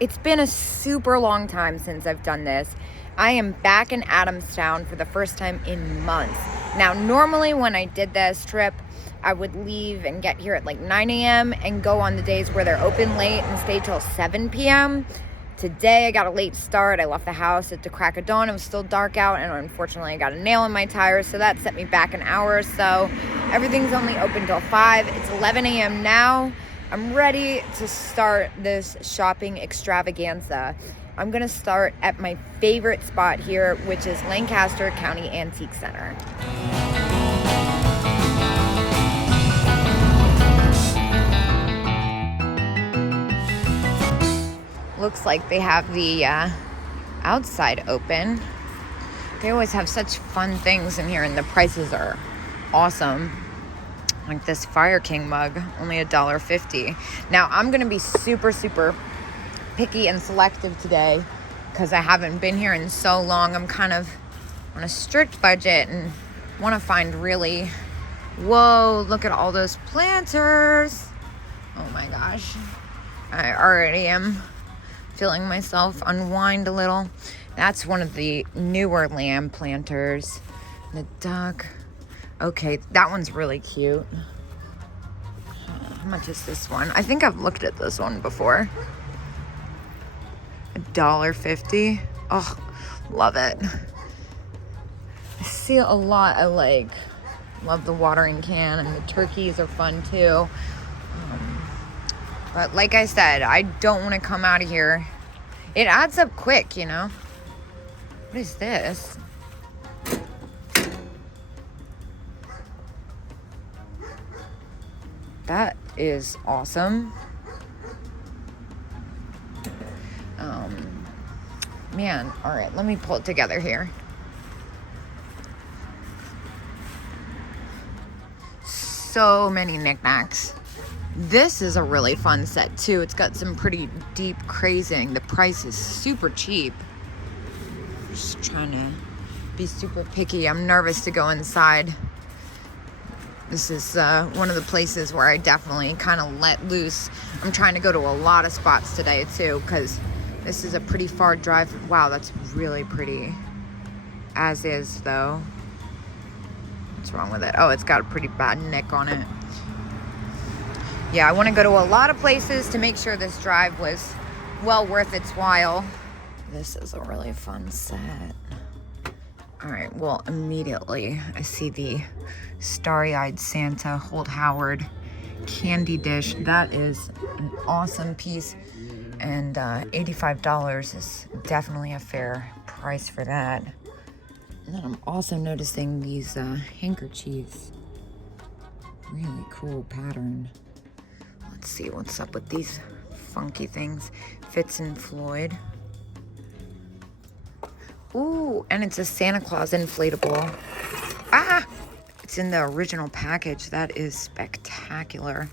It's been a super long time since I've done this. I am back in Adamstown for the first time in months. Now, normally when I did this trip, I would leave and get here at like 9 a.m. and go on the days where they're open late and stay till 7 p.m. Today, I got a late start. I left the house at the crack of dawn. It was still dark out, and unfortunately, I got a nail in my tire, so that set me back an hour or so. Everything's only open till 5. It's 11 a.m. now. I'm ready to start this shopping extravaganza. I'm going to start at my favorite spot here, which is Lancaster County Antique Center. Looks like they have the outside open. They always have such fun things in here, and the prices are awesome. Like this Fire King mug, only $1.50. Now, I'm going to be super picky and selective today because I haven't been here in so long. I'm kind of on a strict budget and want to find really... Whoa, look at all those planters. Oh my gosh. I already am feeling myself unwind a little. That's one of the newer lamb planters. The duck. Okay, that one's really cute. How much is this one? I think I've looked at this one before. $1.50. Oh, love it. I see a lot I like. Love the watering can, and the turkeys are fun too. But like I said, I don't want to come out of here. It adds up quick, you know. What is this? That is awesome. Man, all right, let me pull it together here. So many knickknacks. This is a really fun set too. It's got some pretty deep crazing. The price is super cheap. Just trying to be super picky. I'm nervous to go inside. This is one of the places where I definitely kind of let loose. I'm trying to go to a lot of spots today too, because this is a pretty far drive. Wow, that's really pretty. As is though. What's wrong with it? Oh, it's got a pretty bad nick on it. Yeah, I want to go to a lot of places to make sure this drive was well worth its while. This is a really fun set. All right, well, immediately I see the Starry-Eyed Santa Holt Howard candy dish. That is an awesome piece, and $85 is definitely a fair price for that. And then I'm also noticing these handkerchiefs. Really cool pattern. Let's see what's up with these funky things. Fitz and Floyd. Ooh, and it's a Santa Claus inflatable. Ah! It's in the original package. That is spectacular.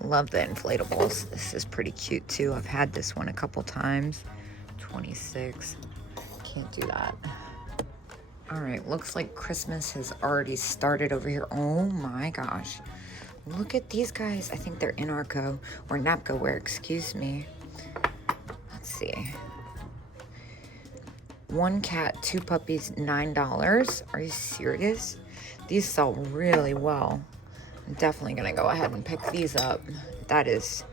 Love the inflatables. This is pretty cute too. I've had this one a couple times. 26. Can't do that. All right, looks like Christmas has already started over here. Oh my gosh. Look at these guys. I think they're Inarco or Napco wear, excuse me. Let's see. One cat, two puppies, $9. Are you serious? These sell really well. I'm definitely gonna go ahead and pick these up. That is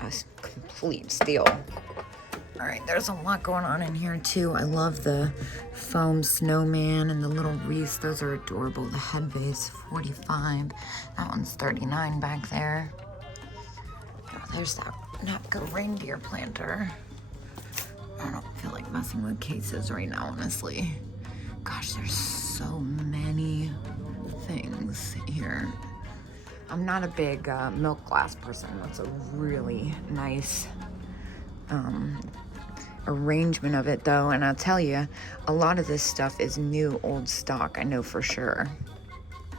a complete steal. All right, there's a lot going on in here too. I love the foam snowman and the little wreaths. Those are adorable. The head vase, $45. That one's $39 back there. Oh, there's that Napco reindeer planter. I don't feel like messing with cases right now, honestly. Gosh, there's so many things here. I'm not a big milk glass person. That's a really nice arrangement of it though, and I'll tell you, a lot of this stuff is new old stock, I know for sure.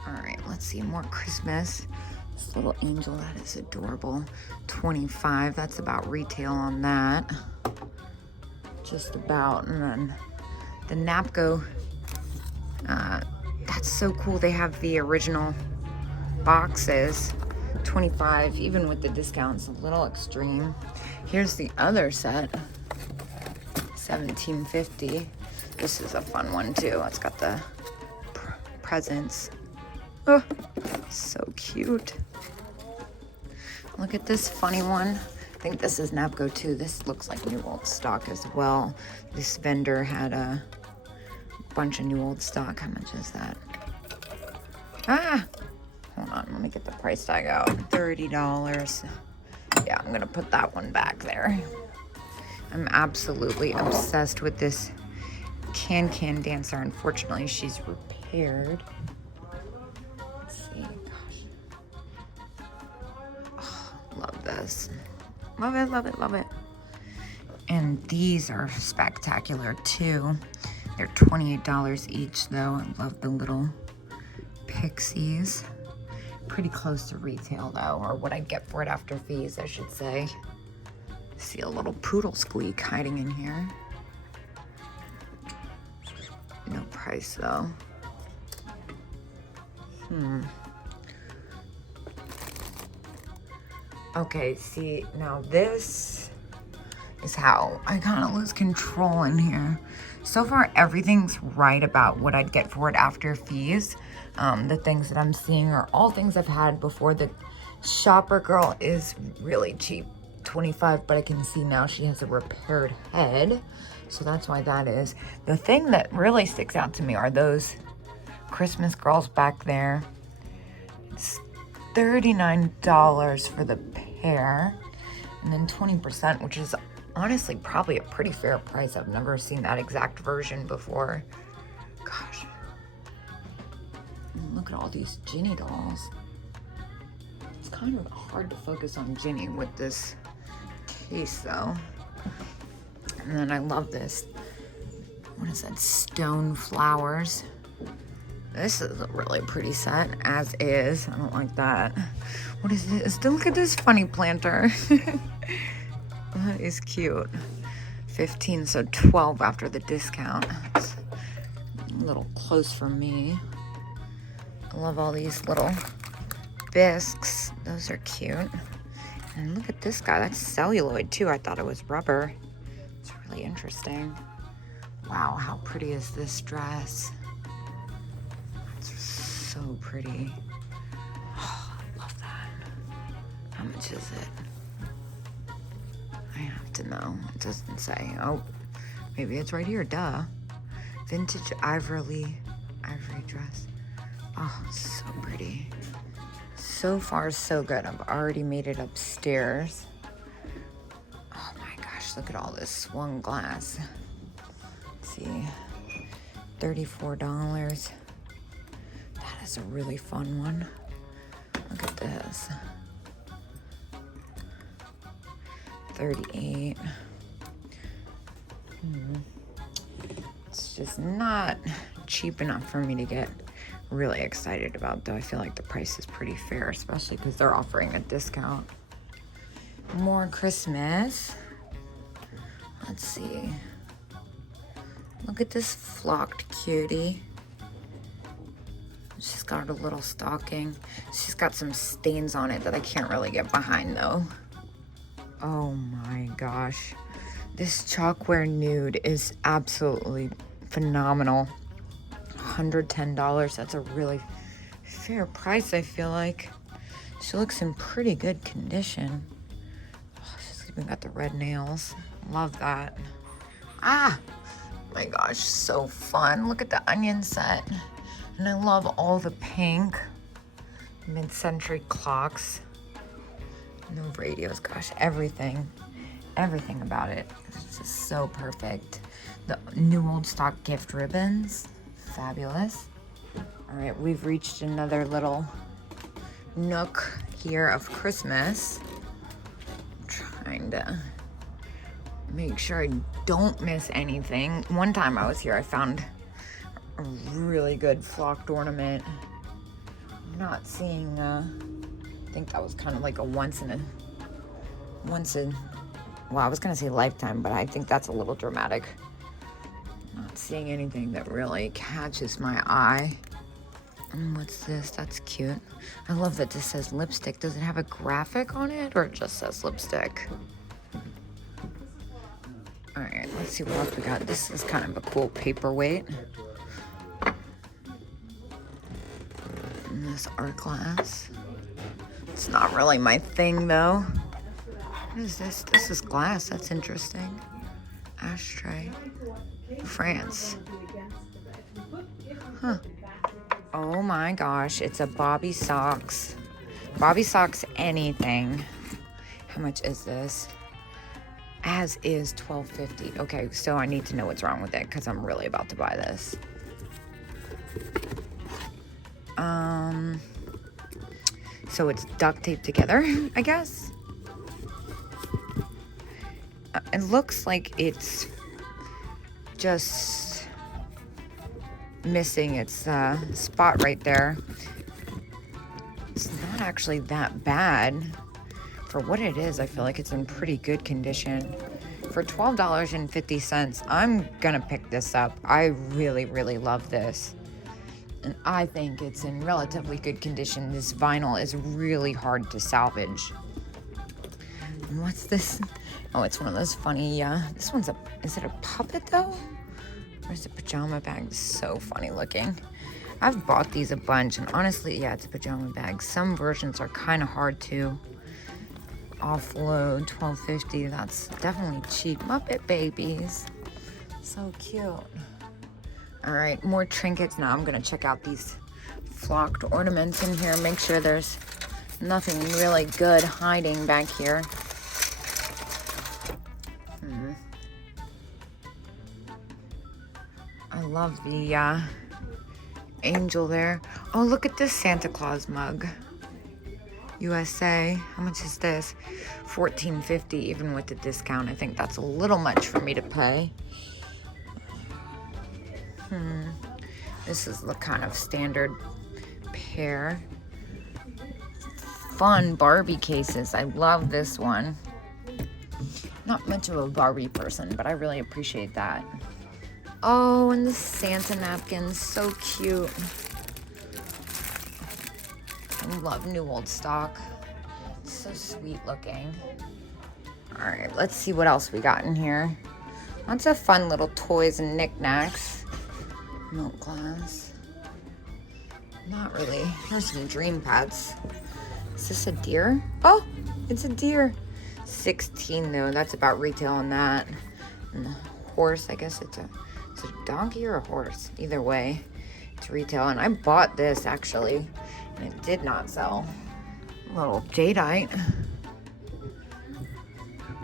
All right, let's see, more Christmas. This little angel, that is adorable. $25, that's about retail on that. Just about. And then the Napco, that's so cool. They have the original boxes. $25, even with the discounts, a little extreme. Here's the other set, $17.50. This is a fun one too. It's got the presents. Oh, so cute. Look at this funny one. I think this is Napco too. This looks like new old stock as well. This vendor had a bunch of new old stock. How much is that? Ah, hold on, let me get the price tag out. $30. Yeah, I'm gonna put that one back there. I'm absolutely obsessed with this Can Dancer. Unfortunately, she's repaired. Let's see, gosh. Oh, love this. Love it, love it, love it. And these are spectacular too. They're $28 each though. I love the little pixies. Pretty close to retail though, or what I'd get for it after fees, I should say. See a little poodle squeak hiding in here. No price though. Okay, see, now this is how I kind of lose control in here. So far, everything's right about what I'd get for it after fees. The things that I'm seeing are all things I've had before. The shopper girl is really cheap, $25, but I can see now she has a repaired head. So that's why that is. The thing that really sticks out to me are those Christmas girls back there. It's $39 for the pair, and then 20%, which is honestly probably a pretty fair price. I've never seen that exact version before. Gosh. And look at all these Ginny dolls. It's kind of hard to focus on Ginny with this case though. And then I love this. What is that? Stone flowers. This is a really pretty set, as is. I don't like that. What is this? Look at this funny planter. That is cute. 15, so 12 after the discount. It's a little close for me. I love all these little bisques. Those are cute. And look at this guy. That's celluloid too. I thought it was rubber. It's really interesting. Wow, how pretty is this dress? It's so pretty. Oh, I love that. How much is it? I have to know. It doesn't say. Oh, maybe it's right here. Duh. Vintage ivory dress. Oh, so pretty. So far, so good. I've already made it upstairs. Oh my gosh, look at all this swung glass. Let's see. $34. That is a really fun one. Look at this. 38. It's just not cheap enough for me to get really excited about, though. I feel like the price is pretty fair, especially because they're offering a discount. More Christmas. Let's see. Look at this flocked cutie. She's got a little stocking. She's got some stains on it that I can't really get behind though. Oh my gosh. This chalkware nude is absolutely phenomenal. $110. That's a really fair price, I feel like. She looks in pretty good condition. Oh, she's even got the red nails. Love that. Ah, my gosh, so fun. Look at the onion set. And I love all the pink mid-century clocks. No radios, gosh, everything about it. It's just so perfect. The new old stock gift ribbons, fabulous. All right, we've reached another little nook here of Christmas. I'm trying to make sure I don't miss anything. One time I was here, I found a really good flocked ornament. I'm not seeing, I think that was kind of like a well, I was gonna say lifetime, but I think that's a little dramatic. Not seeing anything that really catches my eye. And what's this? That's cute. I love that this says lipstick. Does it have a graphic on it, or it just says lipstick? All right, let's see what else we got. This is kind of a cool paperweight. And this art glass. It's not really my thing though. What is this? This is glass. That's interesting. Ashtray. France. Huh. Oh my gosh, it's a Bobby Socks. Bobby Socks anything. How much is this? As is $12.50. Okay, so I need to know what's wrong with it because I'm really about to buy this. So it's duct taped together, I guess. It looks like it's just missing its spot right there. It's not actually that bad. For what it is, I feel like it's in pretty good condition. For $12.50, I'm gonna pick this up. I really, really love this. And I think it's in relatively good condition. This vinyl is really hard to salvage. And what's this? Oh, it's one of those funny, this one's is it a puppet though? Or is it a pajama bag? It's so funny looking. I've bought these a bunch, and honestly, yeah, it's a pajama bag. Some versions are kind of hard to offload. $12.50, that's definitely cheap. Muppet babies, so cute. All right, more trinkets. Now I'm gonna check out these flocked ornaments in here, make sure there's nothing really good hiding back here. I love the angel there. Oh, look at this Santa Claus mug. USA. How much is this? $14.50, even with the discount. I think that's a little much for me to pay. This is the kind of standard pair. Fun Barbie cases. I love this one. Not much of a Barbie person, but I really appreciate that. Oh, and the Santa napkins, so cute. I love new old stock. It's so sweet looking. All right, let's see what else we got in here. Lots of fun little toys and knickknacks. Milk glass. Not really. Here's some dream pads. Is this a deer? Oh, it's a deer. 16 though, that's about retail on that. And the horse, I guess it's a donkey or a horse. Either way, it's retail. And I bought this actually, and it did not sell. A little jadeite.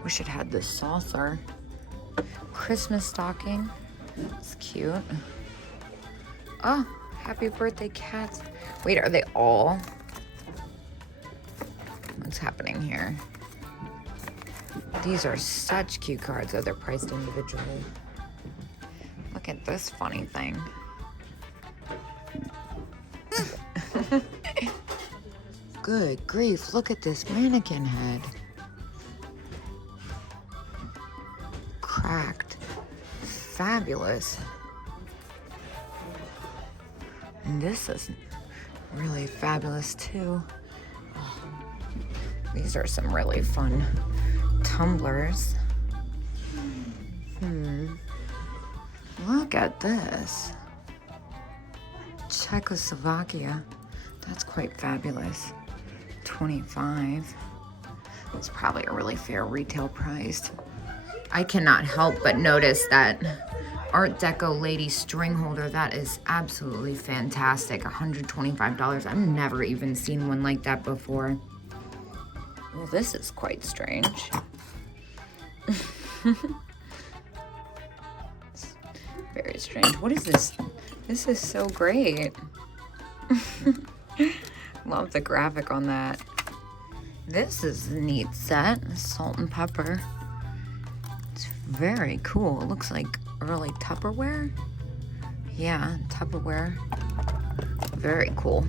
Wish it had this saucer. Christmas stocking. It's cute. Oh, happy birthday cats. Wait, are they all? What's happening here? These are such cute cards. Oh, they're priced individually. Look at this funny thing. Good grief, look at this mannequin head. Cracked. Fabulous. And this is really fabulous too. Oh, these are some really fun tumblers. Look at this. Czechoslovakia. That's quite fabulous. $25. It's probably a really fair retail price. I cannot help but notice that Art Deco lady string holder. That is absolutely fantastic. $125. I've never even seen one like that before. Well, this is quite strange. It's very strange. What is this? This is so great. Love the graphic on that. This is a neat set. Salt and pepper. It's very cool. It looks like early Tupperware. Yeah, Tupperware. Very cool.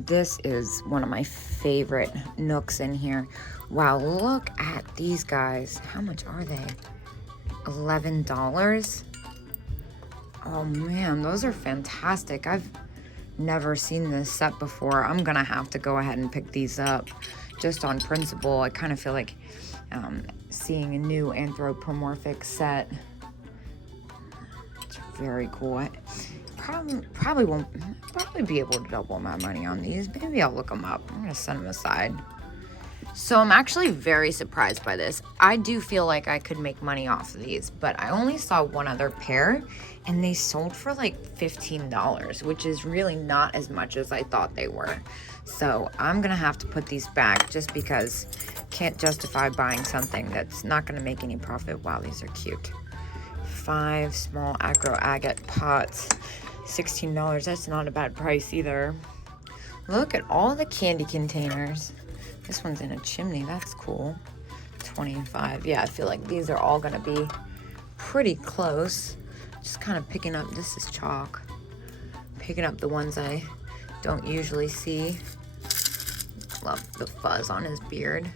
This is one of my favorite nooks in here. Wow, look at these guys. How much are they? $11. Oh man, those are fantastic. I've never seen this set before. I'm gonna have to go ahead and pick these up just on principle. I kind of feel like seeing a new anthropomorphic set. It's very cool. I probably won't be able to double my money on these. Maybe I'll look them up. I'm gonna set them aside. So I'm actually very surprised by this. I do feel like I could make money off of these, but I only saw one other pair and they sold for like $15, which is really not as much as I thought they were. So I'm gonna have to put these back just because I can't justify buying something that's not gonna make any profit. Wow, these are cute. 5 small acro agate pots, $16. That's not a bad price either. Look at all the candy containers. This one's in a chimney, that's cool. 25, yeah, I feel like these are all gonna be pretty close. Just kind of picking up, this is chalk. Picking up the ones I don't usually see. Love the fuzz on his beard.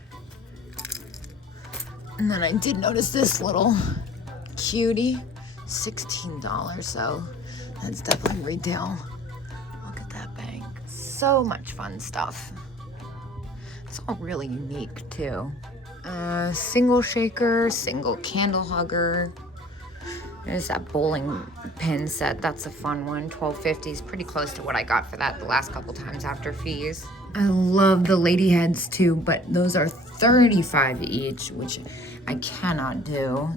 And then I did notice this little cutie, $16, so that's definitely retail. Look at that bank. So much fun stuff. It's all really unique too. Single shaker, single candle hugger. There's that bowling pin set. That's a fun one. $12.50 is pretty close to what I got for that the last couple times after fees. I love the lady heads too, but those are $35 each, which I cannot do.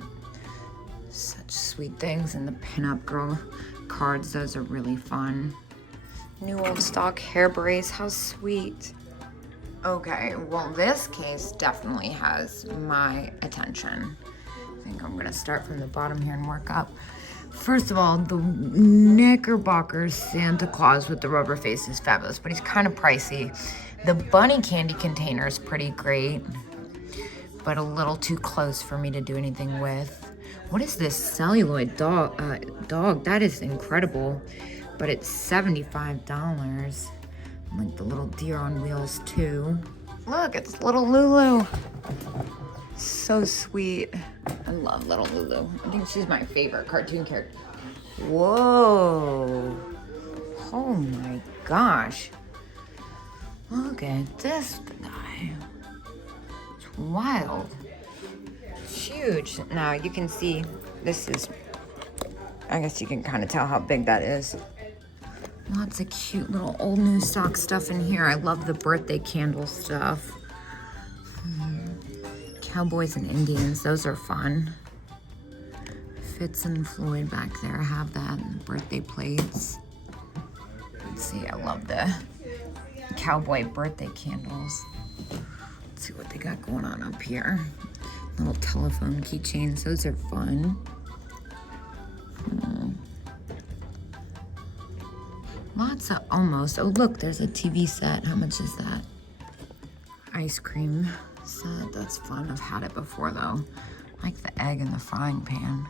Such sweet things. And the pinup girl cards, those are really fun. New old stock hair brace, how sweet. Okay, well this case definitely has my attention. I think I'm gonna start from the bottom here and work up. First of all, the Knickerbocker Santa Claus with the rubber face is fabulous, but he's kind of pricey. The bunny candy container is pretty great, but a little too close for me to do anything with. What is this celluloid dog? That is incredible, but it's $75. Like the little deer on wheels too. Look, it's little Lulu. So sweet. I love little Lulu. I think she's my favorite cartoon character. Whoa. Oh my gosh. Look at this guy. It's wild. It's huge. Now you can see this is, I guess you can kind of tell how big that is. Lots of cute little old new stock stuff in here. I love the birthday candle stuff. Cowboys and Indians, those are fun. Fitz and Floyd back there, I have that. And the birthday plates. Let's see, I love the cowboy birthday candles. Let's see what they got going on up here. Little telephone keychains, those are fun. Lots of almost. Oh, look, there's a TV set. How much is that? Ice cream set. That's fun. I've had it before, though. I like the egg in the frying pan.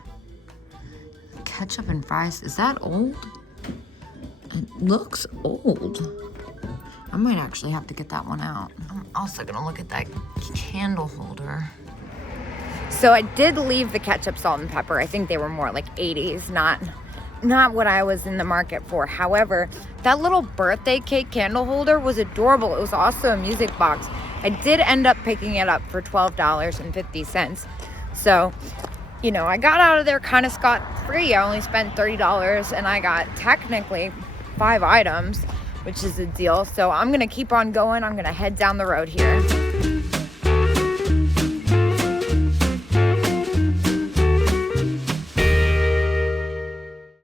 Ketchup and fries. Is that old? It looks old. I might actually have to get that one out. I'm also going to look at that candle holder. So I did leave the ketchup, salt, and pepper. I think they were more like 80s, not what I was in the market for. However, that little birthday cake candle holder was adorable. It was also a music box. I did end up picking it up for $12.50. So, you know, I got out of there kind of scot-free. I only spent $30 and I got technically 5 items, which is a deal. So I'm gonna keep on going. I'm gonna head down the road here.